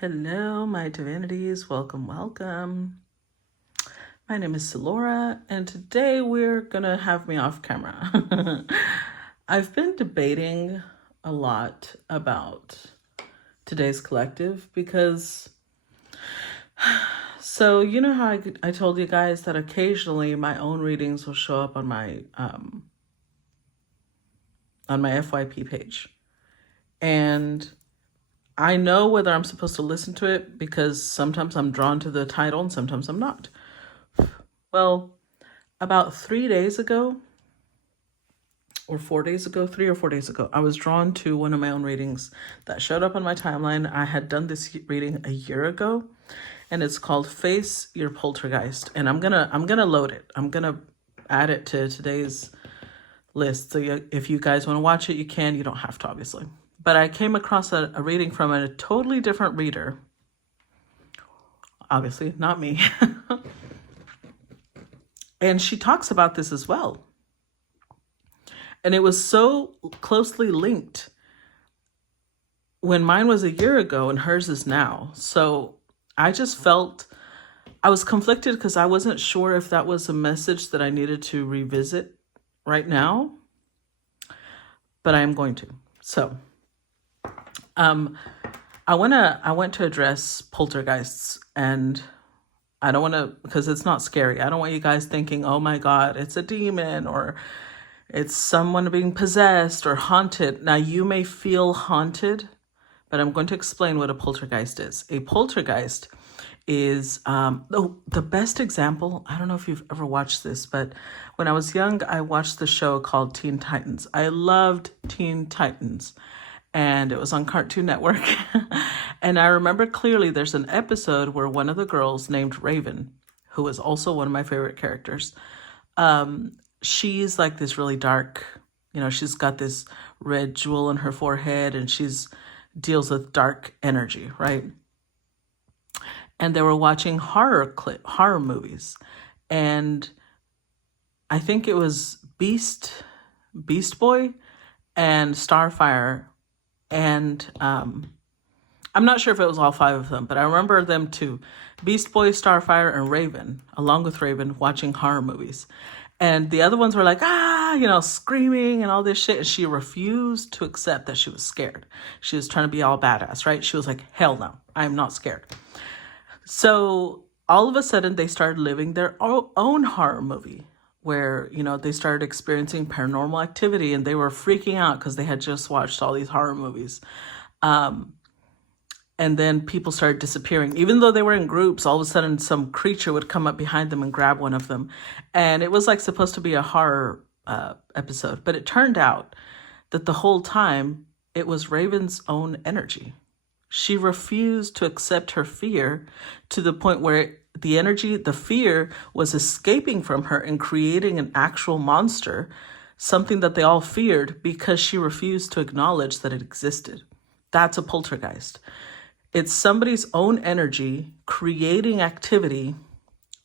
Hello, my divinities. Welcome, welcome. My name is Silora, and today we're gonna have me off camera. I've been debating a lot about today's collective because, so you know how I told you guys that occasionally my own readings will show up on my FYP page, and I know whether I'm supposed to listen to it because sometimes I'm drawn to the title and sometimes I'm not. Well, about 3 days ago, or 4 days ago, 3 or 4 days ago, I was drawn to one of my own readings that showed up on my timeline. I had done this reading a year ago, and it's called Face Your Poltergeist. And I'm gonna load it. I'm gonna add it to today's list. So if you guys want to watch it, you can. You don't have to, obviously. But I came across a reading from a totally different reader. Obviously, not me. And she talks about this as well. And it was so closely linked when mine was a year ago and hers is now. So I just felt I was conflicted because I wasn't sure if that was a message that I needed to revisit right now, but I am going to. So I went to address poltergeists, and I don't want to, because it's not scary. I don't want you guys thinking, oh my God, it's a demon or it's someone being possessed or haunted. Now, you may feel haunted, but I'm going to explain what a poltergeist is. A poltergeist is the best example. I don't know if you've ever watched this, but when I was young, I watched the show called Teen Titans. I loved Teen Titans, and it was on Cartoon Network. And I remember clearly there's an episode where one of the girls named Raven, who is also one of my favorite characters, she's like this really dark, she's got this red jewel on her forehead, and she's deals with dark energy, right? And they were watching horror movies, and I think it was Beast Boy and Starfire, and I'm not sure if it was all five of them, but I remember them too. Beast Boy, Starfire, and Raven, along with Raven, watching horror movies. And the other ones were like, screaming and all this shit. And she refused to accept that she was scared. She was trying to be all badass, right? She was like, hell no, I'm not scared. So all of a sudden they started living their own horror movie where, they started experiencing paranormal activity, and they were freaking out because they had just watched all these horror movies. And then people started disappearing. Even though they were in groups, all of a sudden some creature would come up behind them and grab one of them. And it was like supposed to be a horror episode. But it turned out that the whole time it was Raven's own energy. She refused to accept her fear to the point where the fear was escaping from her and creating an actual monster, something that they all feared, because she refused to acknowledge that it existed. That's a poltergeist. It's somebody's own energy creating activity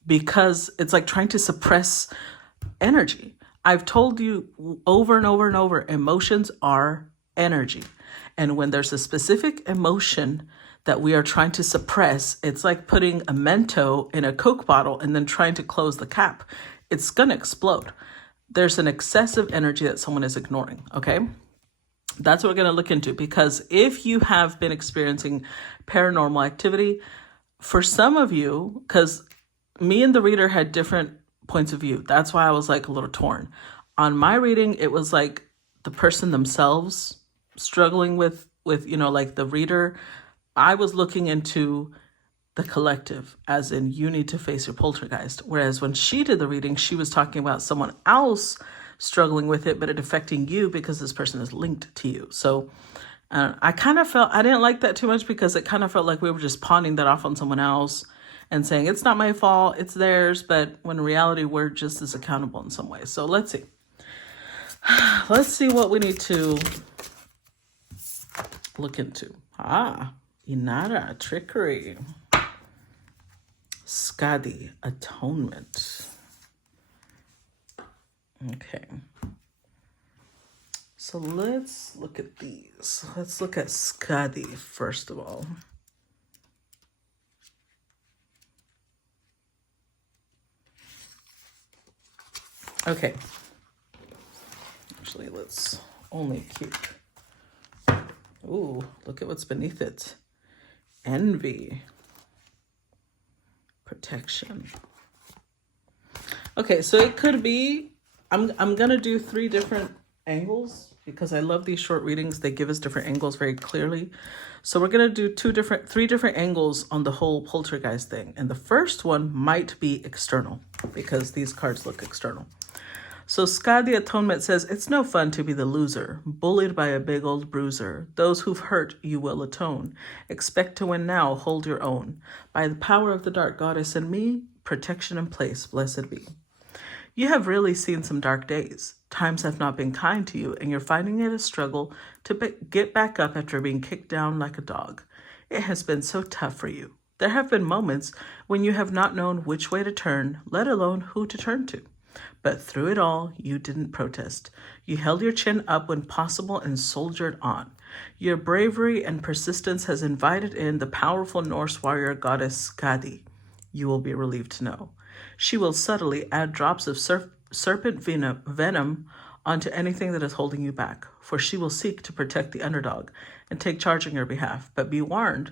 because it's like trying to suppress energy. I've told you over and over and over, emotions are energy. And when there's a specific emotion that we are trying to suppress, it's like putting a Mento in a Coke bottle and then trying to close the cap. It's going to explode. There's an excessive energy that someone is ignoring, okay? That's what we're going to look into, because if you have been experiencing paranormal activity, for some of you, because me and the reader had different points of view. That's why I was like a little torn. On my reading, it was like the person themselves struggling with like the reader. I was looking into the collective, as in you need to face your poltergeist. Whereas when she did the reading, she was talking about someone else struggling with it, but it affecting you because this person is linked to you. So I kind of felt, I didn't like that too much, because it kind of felt like we were just pawning that off on someone else and saying, it's not my fault, it's theirs. But when in reality, we're just as accountable in some ways. So let's see. Let's see what we need to look into. Inara, trickery. Skadi, atonement. Okay. So let's look at these. Let's look at Skadi first of all. Okay. Actually, let's only keep... Ooh, look at what's beneath it. Envy. Protection. Okay, so it could be... I'm gonna do 3 different angles because I love these short readings. They give us different angles very clearly. So we're gonna do 3 different angles on the whole poltergeist thing. And the first one might be external because these cards look external. So Ska the Atonement says, it's no fun to be the loser, bullied by a big old bruiser. Those who've hurt you will atone. Expect to win now, hold your own. By the power of the dark goddess in me, protection in place, blessed be. You have really seen some dark days. Times have not been kind to you, and you're finding it a struggle to get back up after being kicked down like a dog. It has been so tough for you. There have been moments when you have not known which way to turn, let alone who to turn to. But through it all, you didn't protest. You held your chin up when possible and soldiered on. Your bravery and persistence has invited in the powerful Norse warrior goddess Skadi. You will be relieved to know. She will subtly add drops of serpent venom onto anything that is holding you back, for she will seek to protect the underdog and take charge on your behalf. But be warned,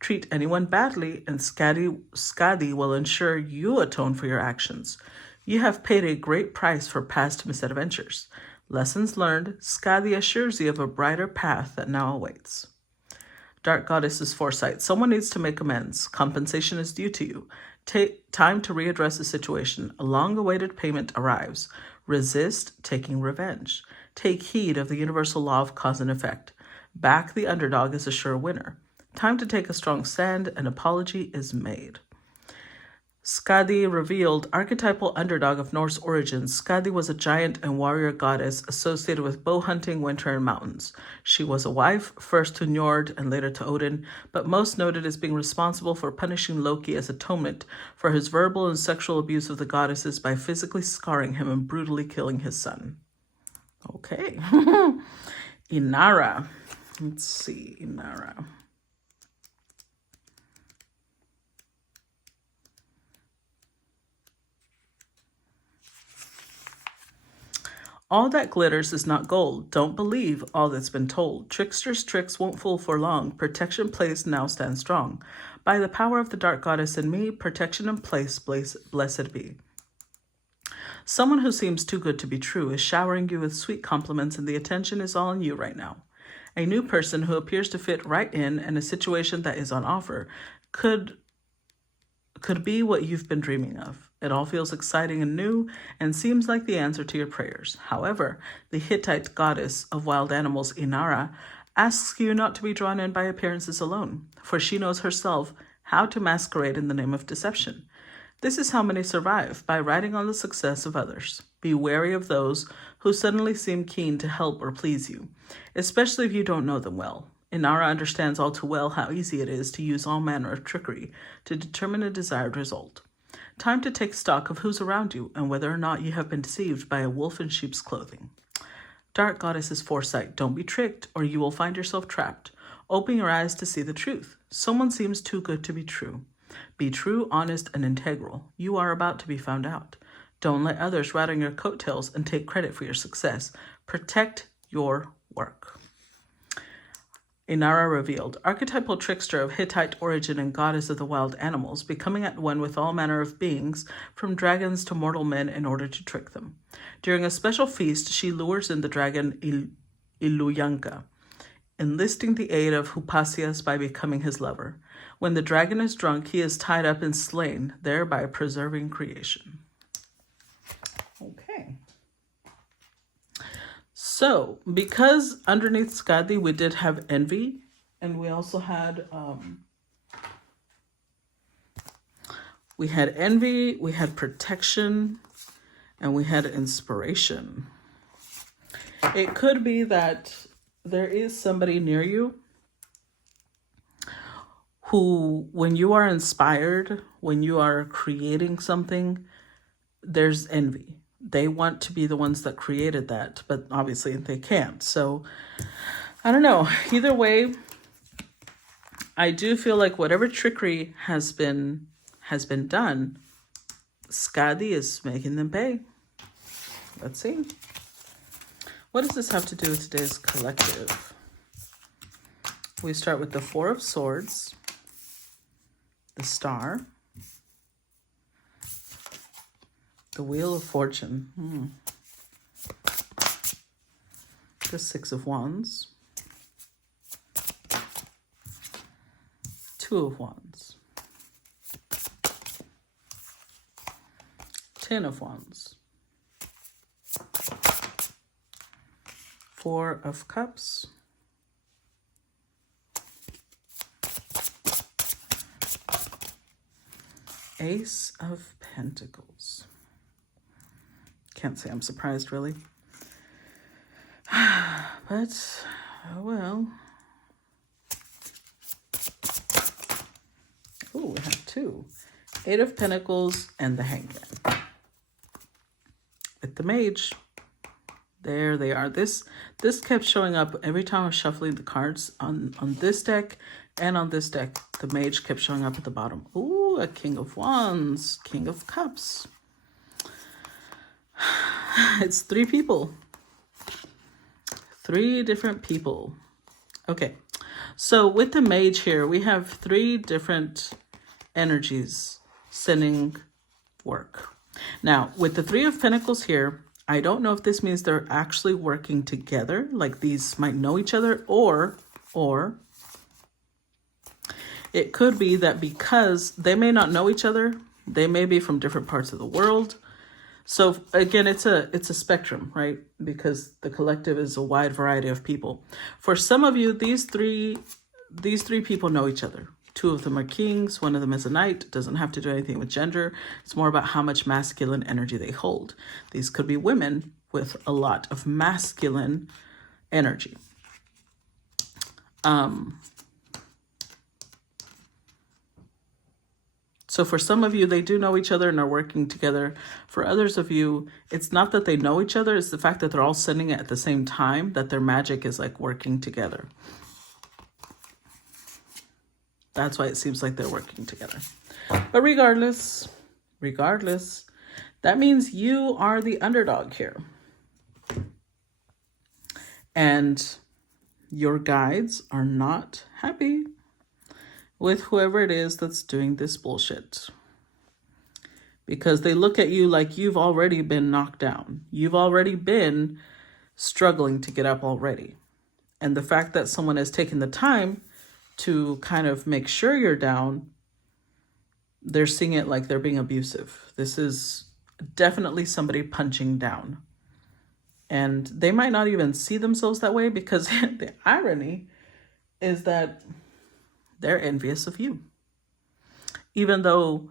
treat anyone badly and Skadi will ensure you atone for your actions. You have paid a great price for past misadventures. Lessons learned, Skadi assures you of a brighter path that now awaits. Dark Goddess's foresight. Someone needs to make amends. Compensation is due to you. Take time to readdress the situation. A long-awaited payment arrives. Resist taking revenge. Take heed of the universal law of cause and effect. Back the underdog as a sure winner. Time to take a strong stand. An apology is made. Skadi revealed, archetypal underdog of Norse origins. Skadi was a giant and warrior goddess associated with bow hunting, winter, and mountains. She was a wife, first to Njord and later to Odin, but most noted as being responsible for punishing Loki as atonement for his verbal and sexual abuse of the goddesses by physically scarring him and brutally killing his son. Okay. Inara. Let's see, Inara. All that glitters is not gold. Don't believe all that's been told. Tricksters' tricks won't fool for long. Protection place now stands strong. By the power of the dark goddess in me, protection in place, blessed be. Someone who seems too good to be true is showering you with sweet compliments, and the attention is all on you right now. A new person who appears to fit right in and a situation that is on offer could be what you've been dreaming of. It all feels exciting and new and seems like the answer to your prayers. However, the Hittite goddess of wild animals, Inara, asks you not to be drawn in by appearances alone, for she knows herself how to masquerade in the name of deception. This is how many survive, by riding on the success of others. Be wary of those who suddenly seem keen to help or please you, especially if you don't know them well. Inara understands all too well how easy it is to use all manner of trickery to determine a desired result. Time to take stock of who's around you and whether or not you have been deceived by a wolf in sheep's clothing. Dark Goddess's foresight. Don't be tricked or you will find yourself trapped. Open your eyes to see the truth. Someone seems too good to be true. Be true, honest, and integral. You are about to be found out. Don't let others ride on your coattails and take credit for your success. Protect your work. Inara revealed, archetypal trickster of Hittite origin and goddess of the wild animals, becoming at one with all manner of beings, from dragons to mortal men, in order to trick them. During a special feast, she lures in the dragon Iluyanka, enlisting the aid of Hupasias by becoming his lover. When the dragon is drunk, he is tied up and slain, thereby preserving creation. Okay. So, because underneath Skadi we did have envy, and we also had envy, we had protection, and we had inspiration. It could be that there is somebody near you who, when you are inspired, when you are creating something, there's envy. They want to be the ones that created that, but obviously they can't. So I don't know. Either way, I do feel like whatever trickery has been done, Skadi is making them pay. Let's see. What does this have to do with today's collective? We start with the Four of Swords, the Star, the Wheel of Fortune, the Six of Wands, Two of Wands, Ten of Wands, Four of Cups, Ace of Pentacles. Can't say I'm surprised, really. But, oh well. Oh, we have two. Eight of Pentacles and the Hangman. With the Mage. There they are. This kept showing up every time I was shuffling the cards on this deck and on this deck. The Mage kept showing up at the bottom. Ooh, a King of Wands, King of Cups. It's three people. Three different people. Okay, so with the Mage here, we have three different energies sending work. Now, with the Three of Pentacles here, I don't know if this means they're actually working together, like these might know each other, or it could be that because they may not know each other, they may be from different parts of the world. So again, it's a spectrum, right? Because the collective is a wide variety of people. For some of you, these three people know each other. Two of them are kings, one of them is a knight. It doesn't have to do anything with gender. It's more about how much masculine energy they hold. These could be women with a lot of masculine energy. So for some of you, they do know each other and are working together. For others of you, it's not that they know each other. It's the fact that they're all sending it at the same time, that their magic is like working together. That's why it seems like they're working together. But regardless, that means you are the underdog here. And your guides are not happy with whoever it is that's doing this bullshit. Because they look at you like you've already been knocked down. You've already been struggling to get up already. And the fact that someone has taken the time to kind of make sure you're down, they're seeing it like they're being abusive. This is definitely somebody punching down. And they might not even see themselves that way, because the irony is that they're envious of you. Even though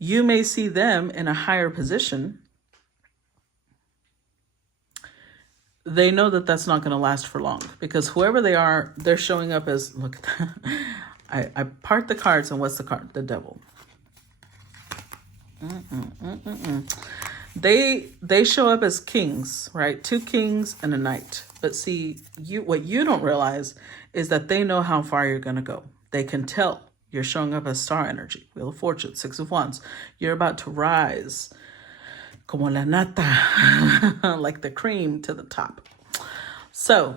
you may see them in a higher position, they know that that's not going to last for long, because whoever they are, they're showing up as, look at that. I part the cards, and what's the card? The Devil. They show up as kings, right? Two kings and a knight. But see, what you don't realize is that they know how far you're going to go. They can tell. You're showing up as star energy, Wheel of Fortune, Six of Wands. You're about to rise. Como la nata, like the cream to the top. So,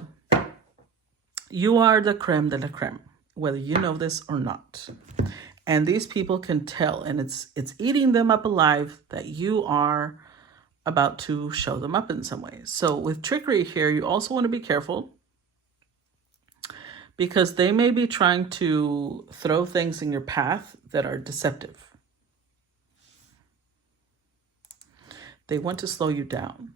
you are the creme de la creme, whether you know this or not. And these people can tell, and it's eating them up alive that you are about to show them up in some way. So with trickery here, you also want to be careful, because they may be trying to throw things in your path that are deceptive. They want to slow you down.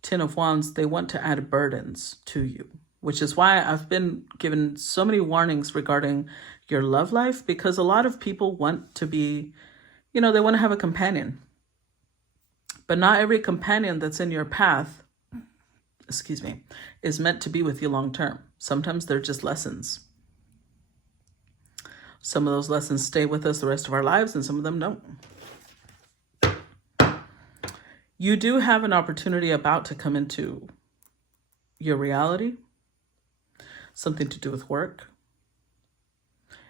Ten of Wands, they want to add burdens to you, which is why I've been given so many warnings regarding your love life, because a lot of people want to be, they want to have a companion. But not every companion that's in your path, is meant to be with you long term. Sometimes they're just lessons. Some of those lessons stay with us the rest of our lives, and some of them don't. You do have an opportunity about to come into your reality, something to do with work.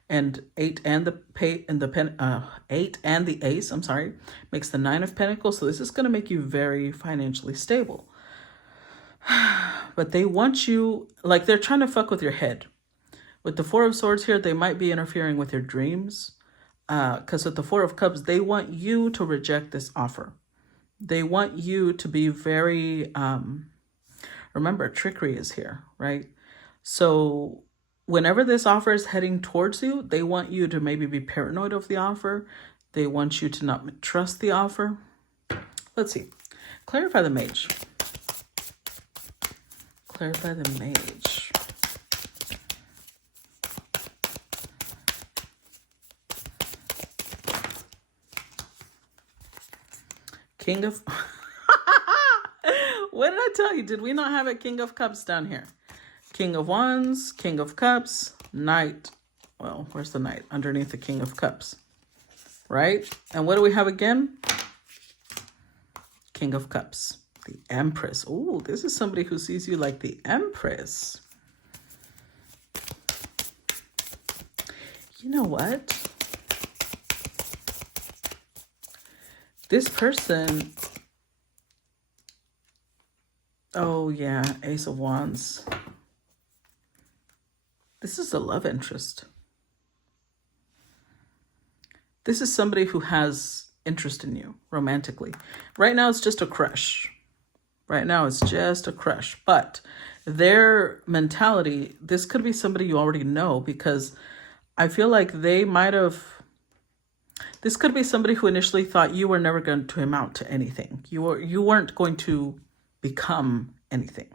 And eight and the eight and the ace, I'm sorry, makes the 9 of Pentacles. So this is going to make you very financially stable. But they want you, like they're trying to fuck with your head. With the 4 of Swords here, they might be interfering with your dreams. Because with the 4 of Cups, they want you to reject this offer. They want you to be very, remember, trickery is here, right? So whenever this offer is heading towards you, they want you to maybe be paranoid of the offer. They want you to not trust the offer. Let's see. Clarify the Mage. Clarify the Mage. King of... What did I tell you? Did we not have a King of Cups down here? King of Wands, King of Cups, Knight. Well, where's the Knight? Underneath the King of Cups, right? And what do we have again? King of Cups, the Empress. Oh, this is somebody who sees you like the Empress. You know what? This person... Oh, yeah, Ace of Wands. This is a love interest. This is somebody who has interest in you romantically. Right now, it's just a crush. Right now, it's just a crush. But their mentality, this could be somebody you already know, because I feel like they might have... This could be somebody who initially thought you were never going to amount to anything. You weren't going to become anything.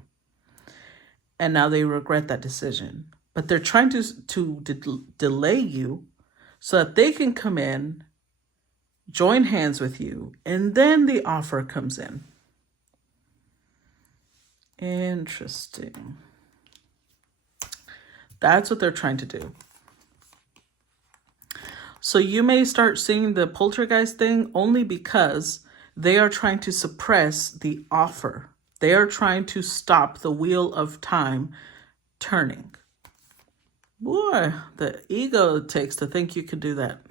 And now they regret that decision. But they're trying to delay you so that they can come in, join hands with you, and then the offer comes in. Interesting. That's what they're trying to do. So you may start seeing the poltergeist thing only because they are trying to suppress the offer. They are trying to stop the wheel of time turning. Boy, the ego it takes to think you could do that.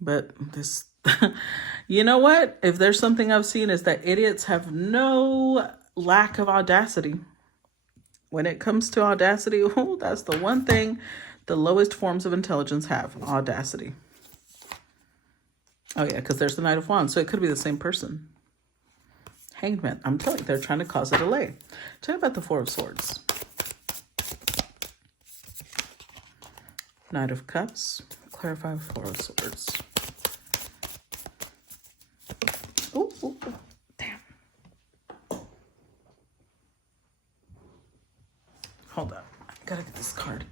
But this, you know what? If there's something I've seen is that idiots have no lack of audacity. When it comes to audacity, oh, that's the one thing the lowest forms of intelligence have, audacity. Oh yeah, because there's the Knight of Wands, so it could be the same person. Hanged Man. I'm telling you, they're trying to cause a delay. Tell me about the 4 of Swords. Knight of Cups. Clarify 4 of Swords. Oh, damn. Hold up. I gotta get this card.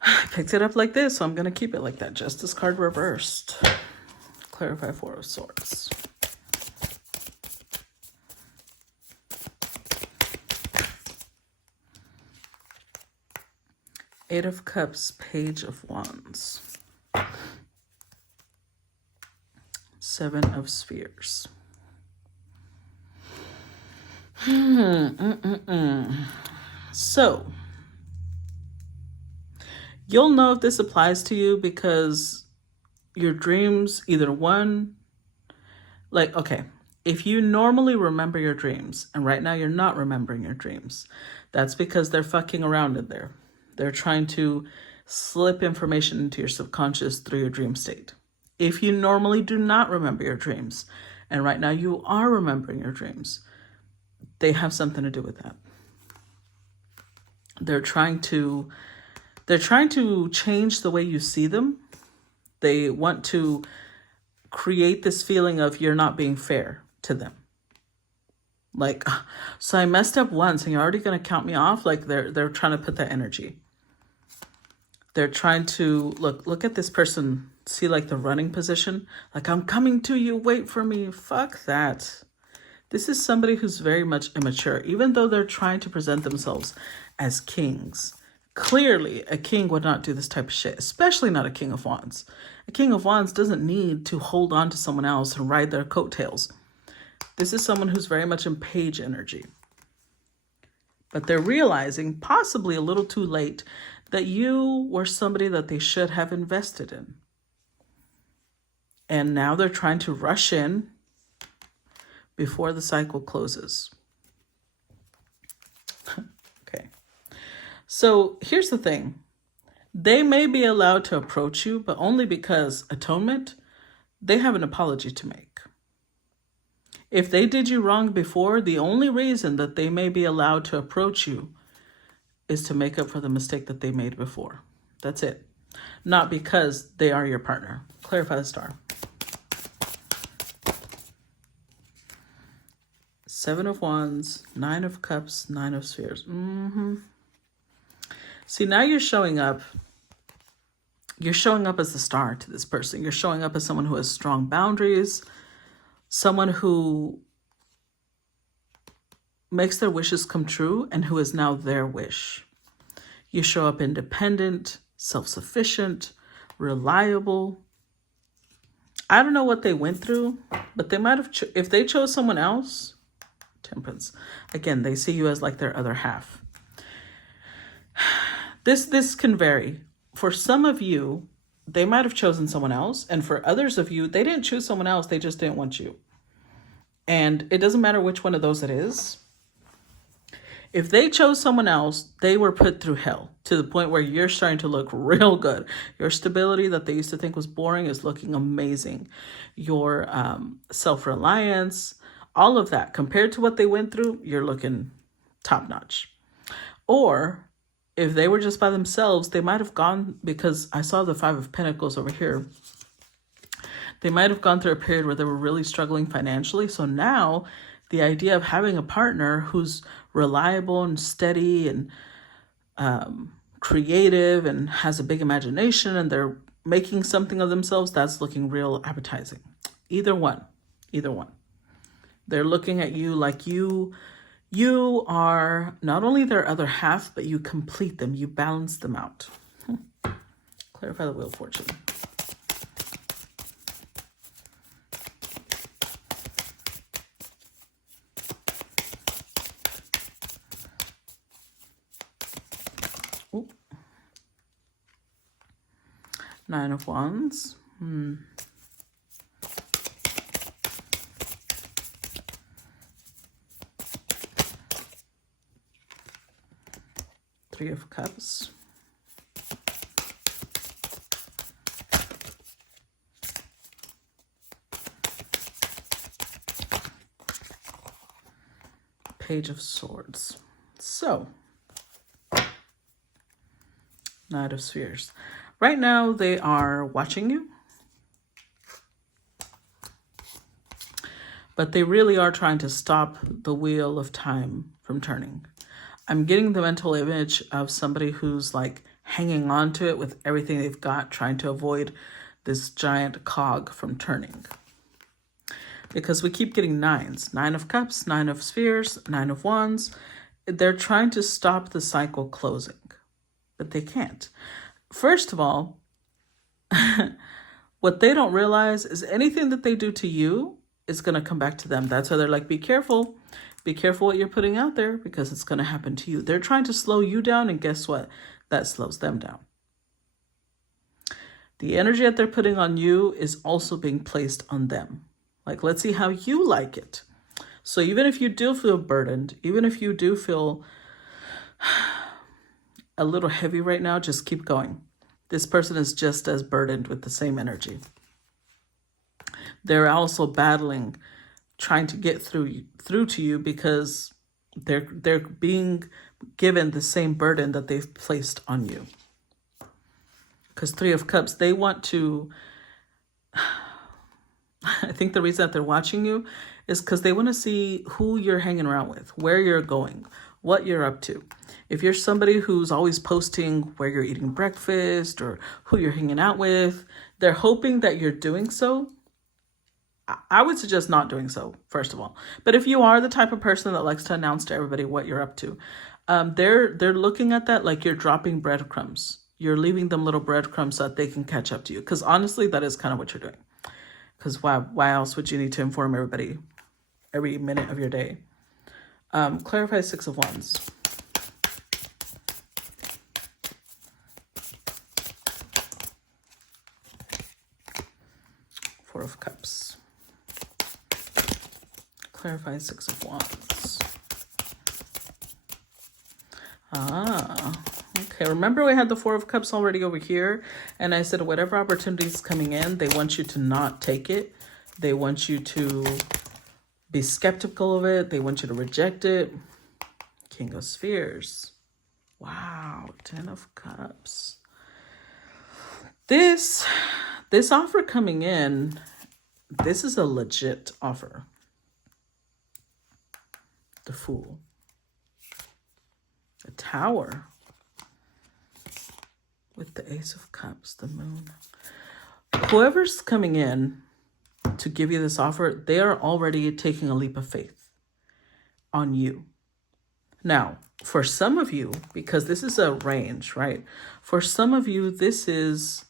I picked it up like this, so I'm going to keep it like that. Justice card reversed. Clarify 4 of Swords. Eight of Cups, Page of Wands. 7 of Spheres. So, you'll know if this applies to you because your dreams, either one, like, okay, if you normally remember your dreams and right now you're not remembering your dreams, that's because they're fucking around in there. They're trying to slip information into your subconscious through your dream state. If you normally do not remember your dreams and right now you are remembering your dreams, they have something to do with that. They're trying to change the way you see them. They want to create this feeling of you're not being fair to them. Like, so I messed up once and you're already going to count me off? Like they're trying to put that energy. They're trying to look at this person. See like the running position? Like, I'm coming to you, wait for me. Fuck that. This is somebody who's very much immature, even though they're trying to present themselves as kings, Clearly, a king would not do this type of shit, especially not a king of wands. A king of wands doesn't need to hold on to someone else and ride their coattails. This is someone who's very much in page energy. But they're realizing, possibly a little too late, that you were somebody that they should have invested in. And now they're trying to rush in before the cycle closes. Okay. So here's the thing. They may be allowed to approach you, but only because atonement, they have an apology to make. If they did you wrong before, the only reason that they may be allowed to approach you is to make up for the mistake that they made before. That's it. Not because they are your partner. Clarify the star. 7 of Wands, 9 of Cups, 9 of Spheres. See, now you're showing up. You're showing up as the star to this person. You're showing up as someone who has strong boundaries, someone who makes their wishes come true and who is now their wish. You show up independent, self-sufficient, reliable. I don't know what they went through, but they might have, if they chose someone else, Temperance, again, they see you as like their other half. This can vary. For some of you, they might have chosen someone else. And for others of you, they didn't choose someone else. They just didn't want you. And it doesn't matter which one of those it is. If they chose someone else, they were put through hell to the point where you're starting to look real good. Your stability that they used to think was boring is looking amazing. Your self-reliance, all of that, compared to what they went through, you're looking top-notch. Or if they were just by themselves, they might have gone, because I saw the 5 of Pentacles over here, they might have gone through a period where they were really struggling financially. So now the idea of having a partner who's reliable and steady and creative and has a big imagination and they're making something of themselves, that's looking real appetizing. Either one. They're looking at you like you are not only their other half, but you complete them. You balance them out. Clarify the Wheel of Fortune. Ooh. 9 of Wands. 3 of Cups. Page of Swords. So, Knight of Spheres. Right now, they are watching you. But they really are trying to stop the wheel of time from turning. I'm getting the mental image of somebody who's like hanging on to it with everything they've got, trying to avoid this giant cog from turning. Because we keep getting 9s. 9 of Cups, 9 of Spheres, 9 of Wands. They're trying to stop the cycle closing, but they can't. First of all, what they don't realize is anything that they do to you is going to come back to them. That's why they're like, be careful. Be careful what you're putting out there because it's going to happen to you. They're trying to slow you down, and guess what? That slows them down. The energy that they're putting on you is also being placed on them. Like, let's see how you like it. So even if you do feel burdened, even if you do feel a little heavy right now, just keep going. This person is just as burdened with the same energy. They're also battling, trying to get through to you because they're being given the same burden that they've placed on you. Because 3 of Cups, they want to, I think the reason that they're watching you is because they want to see who you're hanging around with, where you're going, what you're up to. If you're somebody who's always posting where you're eating breakfast or who you're hanging out with, they're hoping that you're doing so. I would suggest not doing so, first of all. But if you are the type of person that likes to announce to everybody what you're up to, They're looking at that like you're dropping breadcrumbs. You're leaving them little breadcrumbs so that they can catch up to you. Because honestly, that is kind of what you're doing. Because why else would you need to inform everybody every minute of your day? Clarify Six of Wands. Four of Cups. Clarify Six of Wands. Okay. Remember we had the Four of Cups already over here, and I said whatever opportunity is coming in, they want you to not take it. They want you to be skeptical of it. They want you to reject it. King of Spheres. Wow. 10 of Cups. This offer coming in, this is a legit offer. The Fool. The Tower. With the Ace of Cups, the Moon. Whoever's coming in to give you this offer, they are already taking a leap of faith on you. Now, for some of you, because this is a range, right? For some of you, this is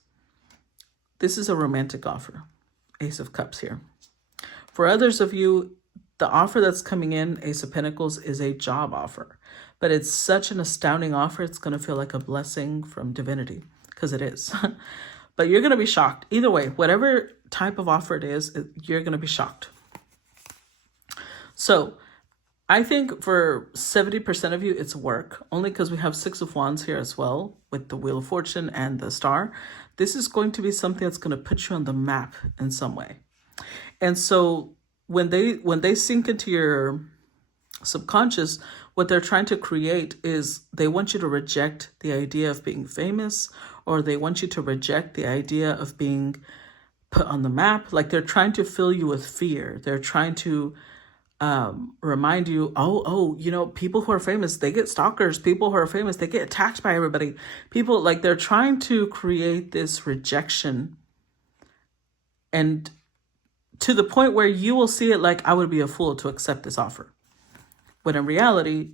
a romantic offer. Ace of Cups here. For others of you, the offer that's coming in, Ace of Pentacles, is a job offer. But it's such an astounding offer, it's going to feel like a blessing from divinity, because it is. But you're going to be shocked. Either way, whatever type of offer it is, you're going to be shocked. So I think for 70% of you, it's work, only because we have Six of Wands here as well with the Wheel of Fortune and the Star. This is going to be something that's going to put you on the map in some way. And so when they sink into your subconscious, what they're trying to create is they want you to reject the idea of being famous, or they want you to reject the idea of being put on the map. Like they're trying to fill you with fear. They're trying to remind you, people who are famous, they get stalkers. People who are famous, they get attacked by everybody. People, like, they're trying to create this rejection, and to the point where you will see it like, I would be a fool to accept this offer. When in reality,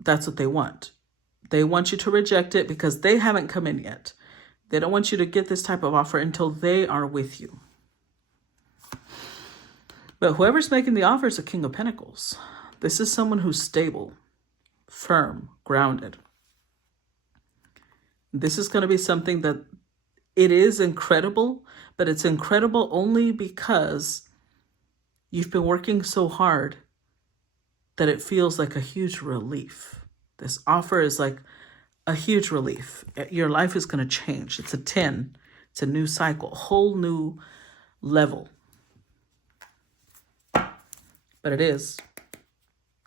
that's what they want. They want you to reject it because they haven't come in yet. They don't want you to get this type of offer until they are with you. But whoever's making the offer is a King of Pentacles. This is someone who's stable, firm, grounded. This is going to be something that it is incredible, but it's incredible only because you've been working so hard that it feels like a huge relief. This offer is like a huge relief. Your life is going to change. It's a 10. It's a new cycle, a whole new level. But it is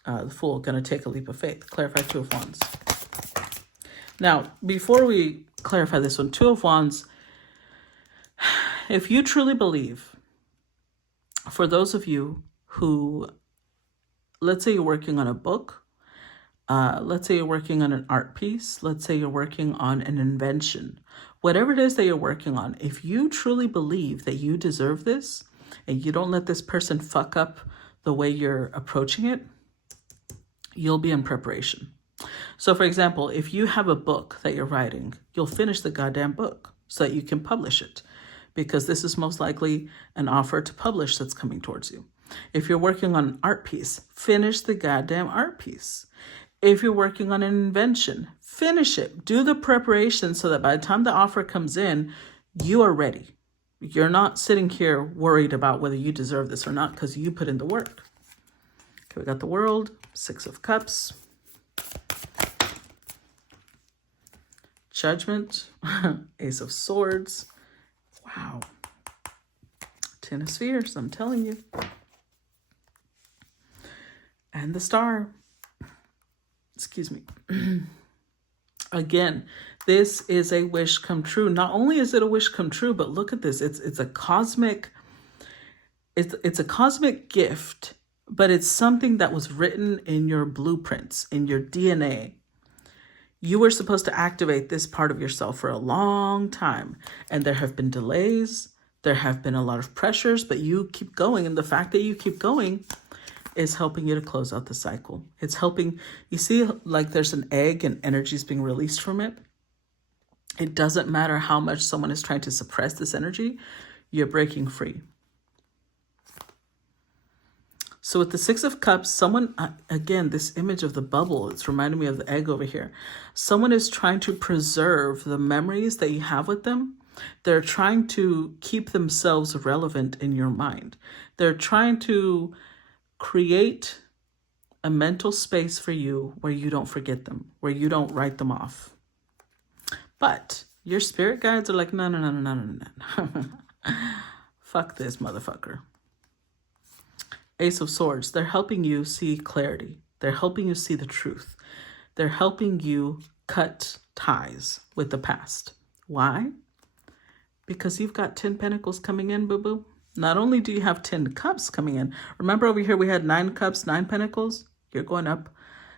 the Fool going to take a leap of faith. Clarify Two of Wands. Now, before we clarify this one, Two of Wands, if you truly believe, for those of you who, let's say you're working on a book, let's say you're working on an art piece, let's say you're working on an invention, whatever it is that you're working on, if you truly believe that you deserve this and you don't let this person fuck up the way you're approaching it, you'll be in preparation. So for example, if you have a book that you're writing, you'll finish the goddamn book so that you can publish it, because this is most likely an offer to publish that's coming towards you. If you're working on an art piece, finish the goddamn art piece. If you're working on an invention, finish it. Do the preparation so that by the time the offer comes in, you are ready. You're not sitting here worried about whether you deserve this or not because you put in the work. Okay, we got the World, Six of Cups, Judgment, Ace of Swords. Wow. 10 of Spheres, I'm telling you. And the Star. Excuse me. Again, this is a wish come true. Not only is it a wish come true, but look at this. It's a cosmic gift, but it's something that was written in your blueprints, in your DNA. You were supposed to activate this part of yourself for a long time, and there have been delays. There have been a lot of pressures, but you keep going, and the fact that you keep going is helping you to close out the cycle. It's helping, you see, like there's an egg and energy is being released from it. It doesn't matter how much someone is trying to suppress this energy, you're breaking free. So with the Six of Cups, someone, again, this image of the bubble, it's reminding me of the egg over here. Someone is trying to preserve the memories that you have with them. They're trying to keep themselves relevant in your mind. They're trying to create a mental space for you where you don't forget them, where you don't write them off. But your spirit guides are like, no, no, no, no, no, no, no. Fuck this motherfucker. Ace of Swords, they're helping you see clarity. They're helping you see the truth. They're helping you cut ties with the past. Why? Because you've got 10 Pentacles coming in, boo-boo. Not only do you have 10 Cups coming in. Remember over here we had 9 Cups, 9 Pentacles? You're going up.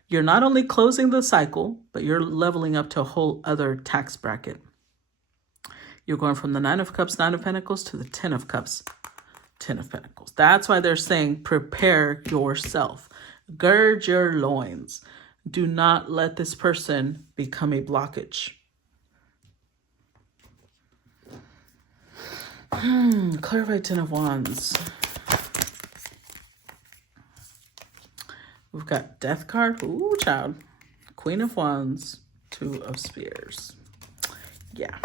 You're not only closing the cycle, but you're leveling up to a whole other tax bracket. You're going from the 9 of Cups, 9 of Pentacles to the 10 of Cups, 10 of Pentacles. That's why they're saying prepare yourself. Gird your loins. Do not let this person become a blockage. Clarify 10 of Wands. We've got Death card. Ooh, child. Queen of Wands. 2 of Spears. Yeah.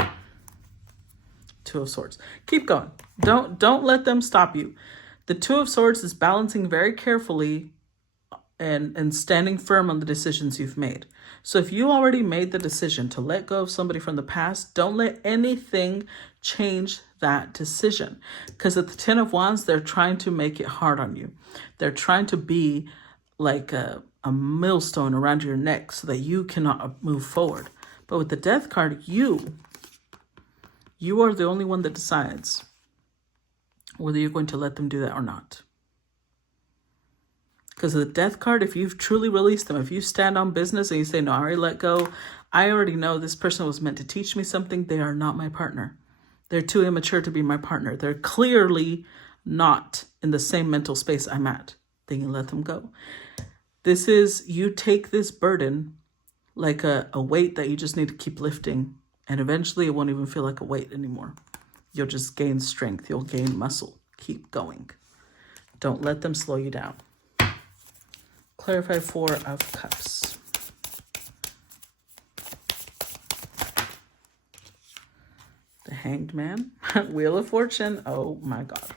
2 of Swords. Keep going. Don't let them stop you. The 2 of Swords is balancing very carefully and standing firm on the decisions you've made. So if you already made the decision to let go of somebody from the past, don't let anything change that decision. Because at the 10 of Wands, they're trying to make it hard on you. They're trying to be like a millstone around your neck so that you cannot move forward. But with the Death card, you are the only one that decides whether you're going to let them do that or not. Because of the Death card, if you've truly released them, if you stand on business and you say, no, I already let go, I already know this person was meant to teach me something, they are not my partner. They're too immature to be my partner. They're clearly not in the same mental space I'm at. Then you let them go. This is, you take this burden like a weight that you just need to keep lifting. And eventually it won't even feel like a weight anymore. You'll just gain strength. You'll gain muscle. Keep going. Don't let them slow you down. Clarify 4 of Cups. The Hanged Man. Wheel of Fortune. Oh my God.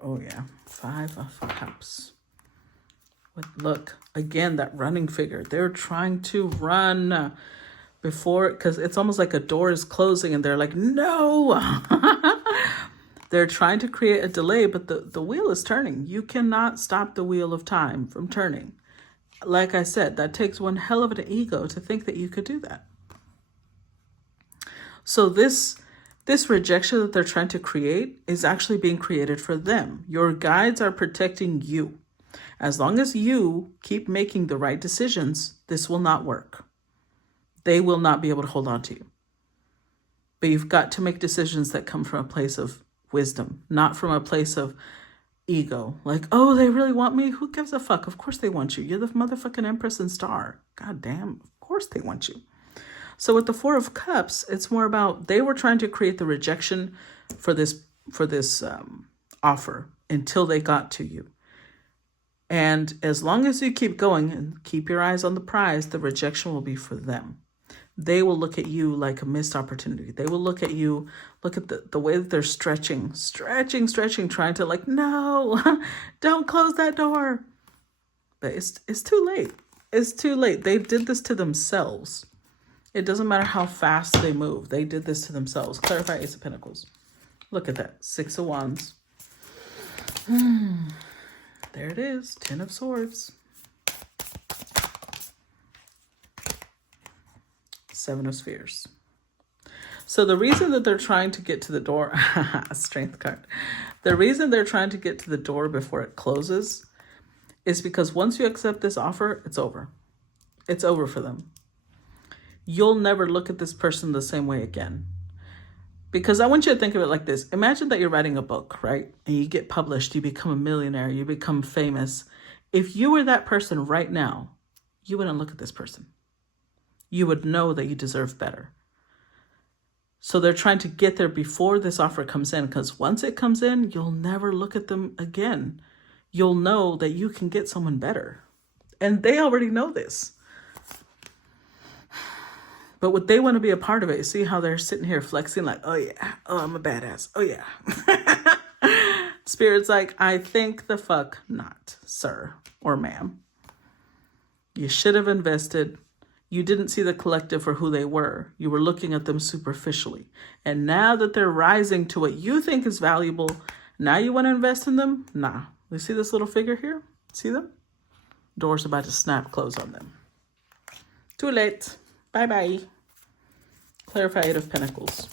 Oh yeah, 5 of Cups. But look, again, that running figure. They're trying to run before, because it's almost like a door is closing and they're like, no. They're trying to create a delay, but the wheel is turning. You cannot stop the wheel of time from turning. Like I said, that takes one hell of an ego to think that you could do that. So this rejection that they're trying to create is actually being created for them. Your guides are protecting you. As long as you keep making the right decisions, this will not work. They will not be able to hold on to you. But you've got to make decisions that come from a place of wisdom, not from a place of ego. Like, oh, they really want me? Who gives a fuck? Of course they want you. You're the motherfucking Empress and Star. God damn, of course they want you. So with the 4 of Cups, it's more about they were trying to create the rejection for this offer until they got to you. And as long as you keep going and keep your eyes on the prize, the rejection will be for them. They will look at you like a missed opportunity. They will look at you, look at the way that they're stretching, trying to like, no, don't close that door. But it's too late. It's too late. They did this to themselves. It doesn't matter how fast they move. They did this to themselves. Clarify Ace of Pentacles. Look at that. 6 of Wands. There it is. 10 of Swords. 7 of Spheres. So the reason that they're trying to get to the door, Strength card. The reason they're trying to get to the door before it closes is because once you accept this offer, it's over. It's over for them. You'll never look at this person the same way again. Because I want you to think of it like this. Imagine that you're writing a book, right? And you get published, you become a millionaire, you become famous. If you were that person right now, you wouldn't look at this person. You would know that you deserve better. So they're trying to get there before this offer comes in, because once it comes in, you'll never look at them again. You'll know that you can get someone better. And they already know this. But would they want to be a part of it? See how they're sitting here flexing like, oh yeah, oh, I'm a badass. Oh yeah. Spirit's like, I think the fuck not, sir or ma'am. You should have invested. You didn't see the collective for who they were. You were looking at them superficially. And now that they're rising to what you think is valuable, now you want to invest in them? Nah. You see this little figure here? See them? Door's about to snap close on them. Too late. Bye-bye. Clarify 8 of Pentacles.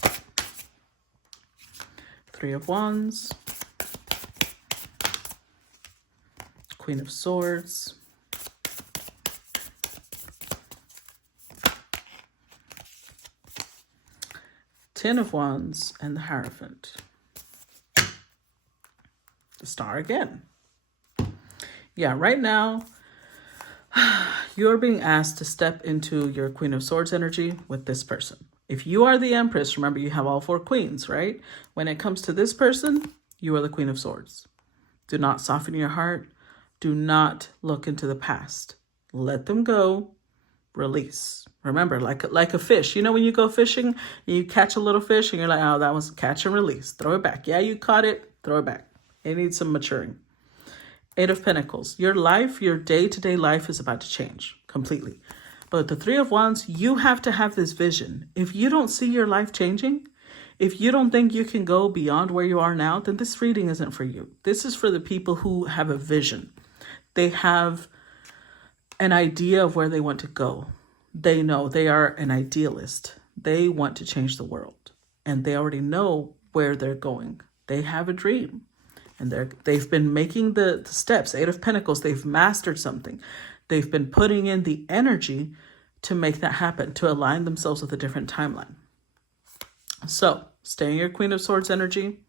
3 of Wands. Queen of Swords. Ten of Wands and the Hierophant. The Star again. Yeah, right now, you're being asked to step into your Queen of Swords energy with this person. If you are the Empress, remember you have all 4 queens, right? When it comes to this person, you are the Queen of Swords. Do not soften your heart. Do not look into the past. Let them go. Release. Remember, like a fish. You know when you go fishing and you catch a little fish and you're like, oh, that was catch and release. Throw it back. Yeah, you caught it. Throw it back. It needs some maturing. 8 of Pentacles. Your life, your day-to-day life is about to change completely. But the 3 of Wands, you have to have this vision. If you don't see your life changing, if you don't think you can go beyond where you are now, then this reading isn't for you. This is for the people who have a vision. They have an idea of where they want to go. They know they are an idealist. They want to change the world. And they already know where they're going. They have a dream. And they've been making the steps. 8 of Pentacles, they've mastered something. They've been putting in the energy to make that happen, to align themselves with a different timeline. So stay in your Queen of Swords energy.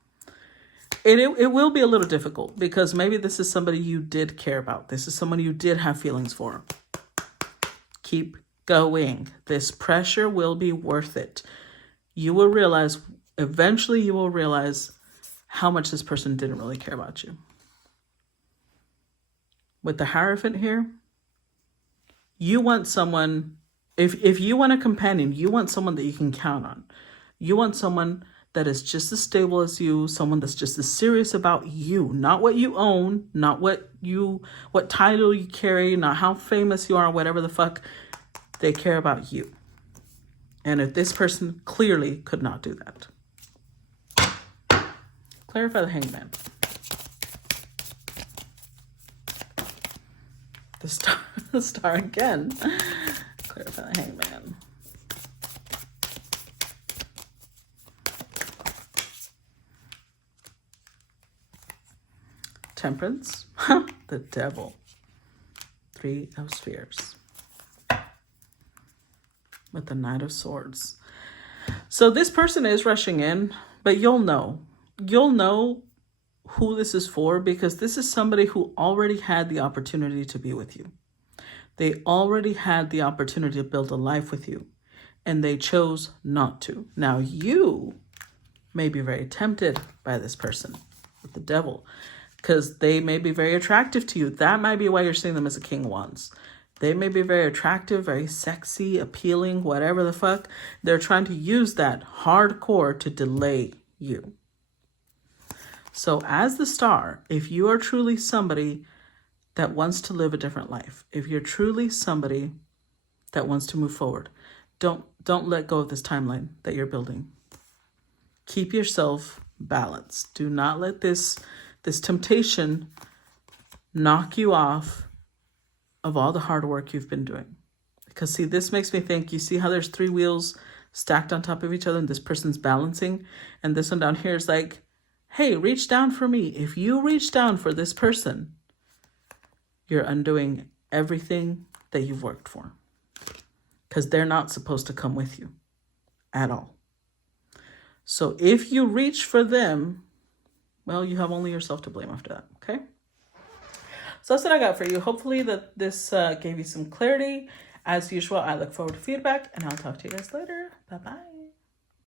It will be a little difficult because maybe this is somebody you did care about. This is someone you did have feelings for. Keep going. This pressure will be worth it. You will realize, eventually you will realize how much this person didn't really care about you. With the Hierophant here, you want someone, if you want a companion, you want someone that you can count on. You want someone that is just as stable as you, someone that's just as serious about you, not what you own, not what title you carry, not how famous you are, whatever the fuck. They care about you. And if this person clearly could not do that. Clarify the Hangman. The star again. Clarify the Hangman. Temperance. The Devil. 3 of Spheres. With the Knight of Swords. So this person is rushing in, but you'll know. You'll know who this is for because this is somebody who already had the opportunity to be with you. They already had the opportunity to build a life with you, and they chose not to. Now you may be very tempted by this person with the Devil because they may be very attractive to you. That might be why you're seeing them as a King of Wands. They may be very attractive, very sexy, appealing, whatever the fuck. They're trying to use that hardcore to delay you. So as the Star, if you are truly somebody that wants to live a different life, if you're truly somebody that wants to move forward, don't let go of this timeline that you're building. Keep yourself balanced. Do not let this temptation knock you off of all the hard work you've been doing. Because see, this makes me think, you see how there's 3 wheels stacked on top of each other and this person's balancing, and this one down here is like, hey, reach down for me. If you reach down for this person, you're undoing everything that you've worked for, because they're not supposed to come with you at all. So if you reach for them, well, you have only yourself to blame after that, okay? So that's what I got for you. Hopefully that this gave you some clarity. As usual, I look forward to feedback, and I'll talk to you guys later. Bye-bye.